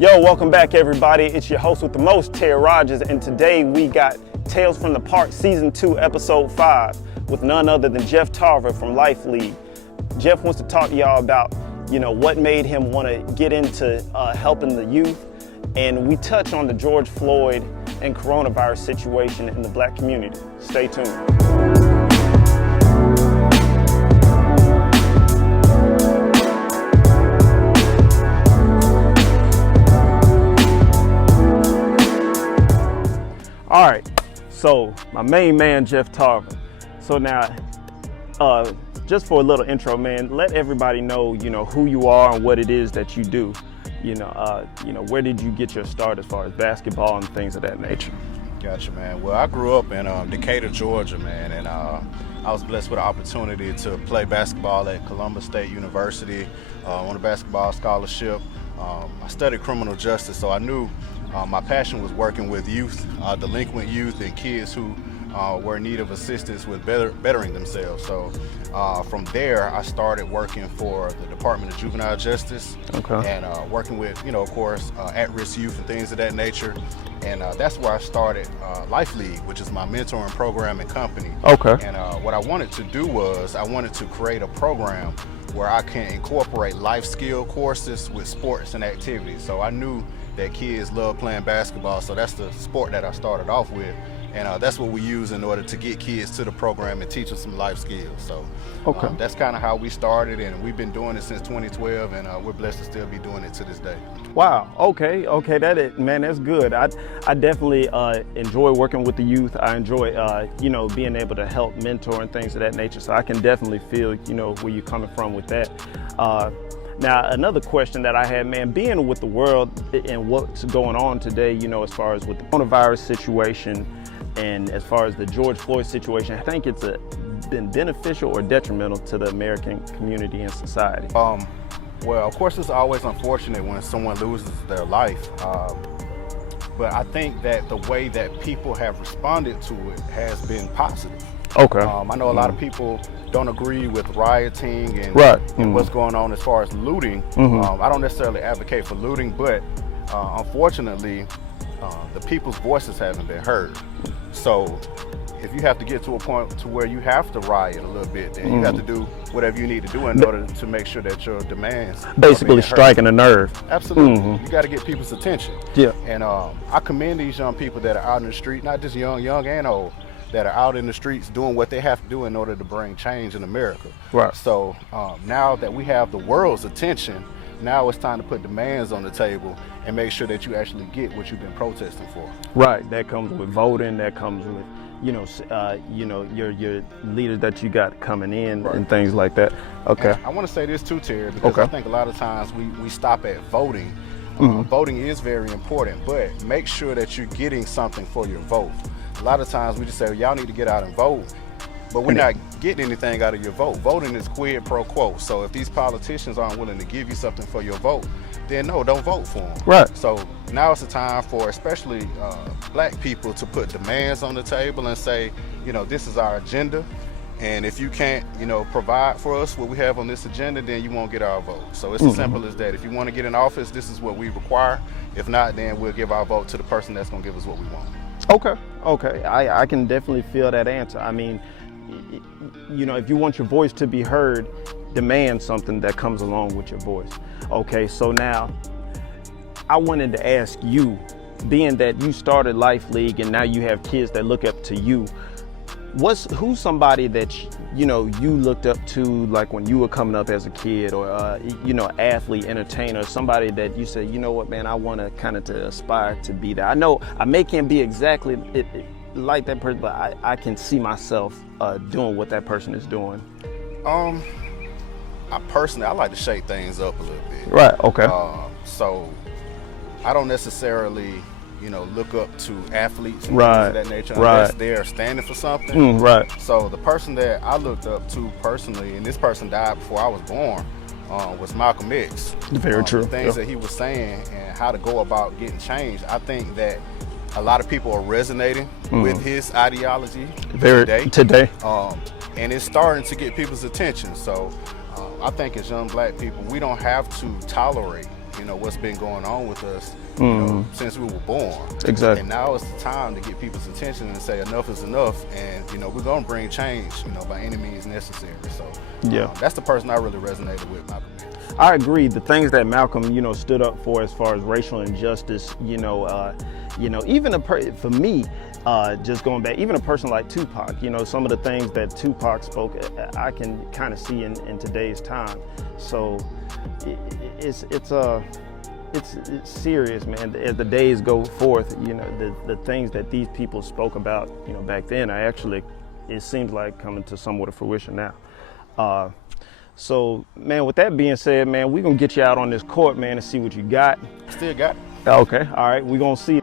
Yo, welcome back everybody. It's your host with the most, Terry Rogers, and today we got Tales from the Park Season 2, Episode 5 with none other than Jeff Tarver from Life League. Jeff wants to talk to y'all about, what made him want to get into helping the youth, and we touch on the George Floyd and coronavirus situation in the Black community. Stay tuned. All right, so my main man, Jeff Tarver. So now, just for a little intro, man, let everybody know, who you are and what it is that you do. Where did you get your start as far as basketball and things of that nature? Gotcha, man. Well, I grew up in Decatur, Georgia, man, and I was blessed with the opportunity to play basketball at Columbus State University on a basketball scholarship. I studied criminal justice, so I knew my passion was working with youth, delinquent youth, and kids who were in need of assistance with bettering themselves. So from there, I started working for the Department of Juvenile Justice, and working with, of course, at-risk youth and things of that nature. And that's where I started Life League, which is my mentoring program and company. Okay. And what I wanted to do was I wanted to create a program where I can incorporate life skill courses with sports and activities. So I knew that kids love playing basketball, so that's the sport that I started off with. And that's what we use in order to get kids to the program and teach them some life skills. So that's kind of how we started, and we've been doing it since 2012, and we're blessed to still be doing it to this day. Wow. Okay. Man, that's good. I definitely enjoy working with the youth. I enjoy, being able to help mentor and things of that nature. So I can definitely feel, where you're coming from with that. Now, another question that I had, man, being with the world and what's going on today, as far as with the coronavirus situation and as far as the George Floyd situation, I think it's been beneficial or detrimental to the American community and society. Well, of course, it's always unfortunate when someone loses their life. But I think that the way that people have responded to it has been positive. Okay. I know a lot of people don't agree with rioting and, and what's going on as far as looting. I don't necessarily advocate for looting, but unfortunately, the people's voices haven't been heard. So if you have to get to a point to where you have to riot a little bit, then you have to do whatever you need to do in order to make sure that your demands basically striking a nerve. Absolutely. You got to get people's attention. Yeah. And I commend these young people that are out in the street, not just young and old, that are out in the streets doing what they have to do in order to bring change in America. Right. So now that we have the world's attention, now it's time to put demands on the table and make sure that you actually get what you've been protesting for. Right. That comes with voting. That comes with, your leaders that you got coming in and things like that. Okay. And I want to say this too, Terry, because I think a lot of times we stop at voting. Voting is very important, but make sure that you're getting something for your vote. A lot of times we just say, well, y'all need to get out and vote, but we're not getting anything out of your vote. Voting is quid pro quo. So if these politicians aren't willing to give you something for your vote, then no, don't vote for them. Right. So now it's the time for especially black people to put demands on the table and say, this is our agenda. And if you can't, provide for us what we have on this agenda, then you won't get our vote. So it's as simple as that. If you want to get in office, this is what we require. If not, then we'll give our vote to the person that's going to give us what we want. Okay. I can definitely feel that answer. I mean, if you want your voice to be heard, demand something that comes along with your voice. Okay, so now I wanted to ask you, being that you started Life League and now you have kids that look up to you, who's somebody that you looked up to, like when you were coming up as a kid, or athlete, entertainer, somebody that you said, what, man, I want to kind of to aspire to be that. I know I can't be exactly like that person, but I can see myself doing what that person is doing. I like to shake things up a little bit. Right. Okay. So I don't necessarily look up to athletes and right. things of that nature unless they're standing for something. Right. So the person that I looked up to personally, and this person died before I was born, was Malcolm X. Very true. The things that he was saying and how to go about getting change. I think that a lot of people are resonating with his ideology today. And it's starting to get people's attention. So I think as young black people, we don't have to tolerate you know, what's been going on with us, you know, since we were born. Exactly. And now it's the time to get people's attention and say enough is enough, and you know, we're gonna bring change, you know, by any means necessary. So Yeah. that's the person I really resonated with, Malcolm X. I agree. The things that Malcolm, you know, stood up for as far as racial injustice, you know, even for me, just going back, even a person like Tupac, you know, some of the things that Tupac spoke, I can kind of see in today's time. So it's serious, man. As the days go forth, you know, the things that these people spoke about, you know, back then, it seems like coming to somewhat of fruition now. So, man, with that being said, man, we're going to get you out on this court, man, and see what you got. Still got it. Okay, all right, we're going to see.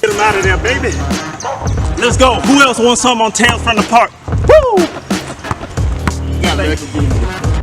Get him out of there, baby. Let's go. Who else wants something on Tales from the Park? Woo! You got it, Becky.